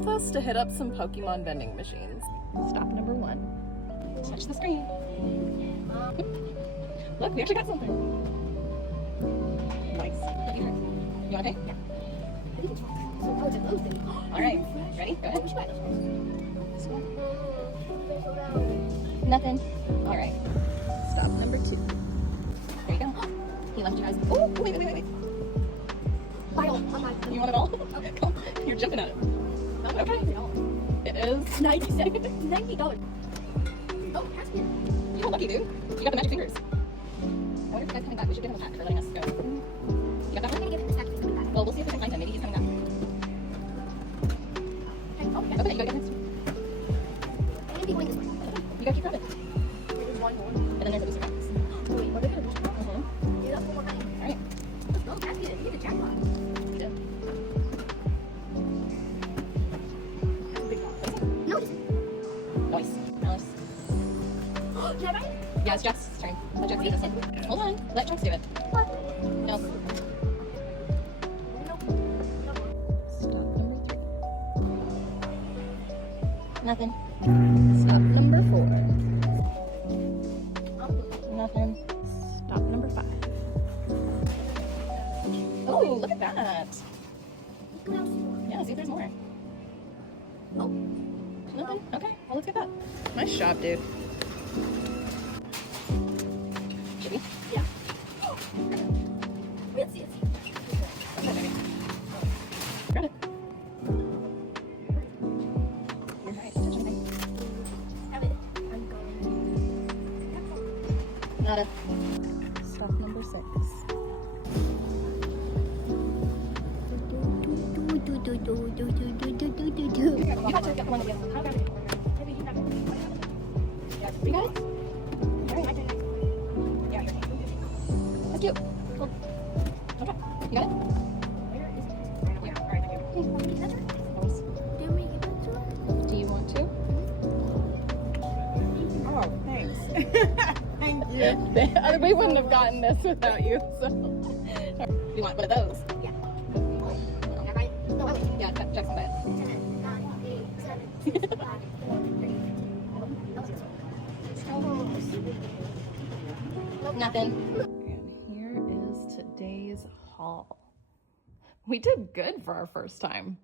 with us to hit up some Pokemon vending machines. Stop number 1. Touch the screen. Look, we actually got something. Nice. You want to pay? Yeah. All right. Ready? Go ahead. Nothing. All right. Stop number 2. There you go. He left you guys. Oh, wait. You want it all? Okay. Come. You're jumping at it. Okay. It is $90. Oh, that's good. You're lucky, dude. You got the magic fingers. I wonder if the guy's coming back. We should give him a pack for letting us go. You got that one? Well, we'll see if we can find him. Maybe he's coming back. Okay, you go get his. You got your credit. And then there's a booster box. Wait, what are they going to do? Get up one more time. Alright. Let's go. That's good. You get the jackpot. You did. No. Nice. Alice. Can I buy it? Yeah, it's Jack's turn. Let Jack do this one. Hold on. Let Jack do it. What? No. Stop number 3. Nothing. Stop number 4. Nothing. Stop number 5. Oh, look at that. Yeah, see if there's more. Oh, nothing? Okay, well, let's get that. Nice job, dude. Should we? Yeah. Let's see. Okay, baby. Grab it. You're right. Attention, thing. Have it. I'm going. Nada. Stop number 6. You got to get one of the other. You got it? Alright. Yeah, you're right. That's cute. Cool. Okay. You got it? Yeah, alright, thank you. Do you want to? Oh, thanks. Thank you. We wouldn't have gotten this without you, so. You want one of those? Yeah. Yeah, check some bed. 10, 9, 8, 7, 6, 5, 4, 3. Nothing. And here is today's haul. We did good for our first time.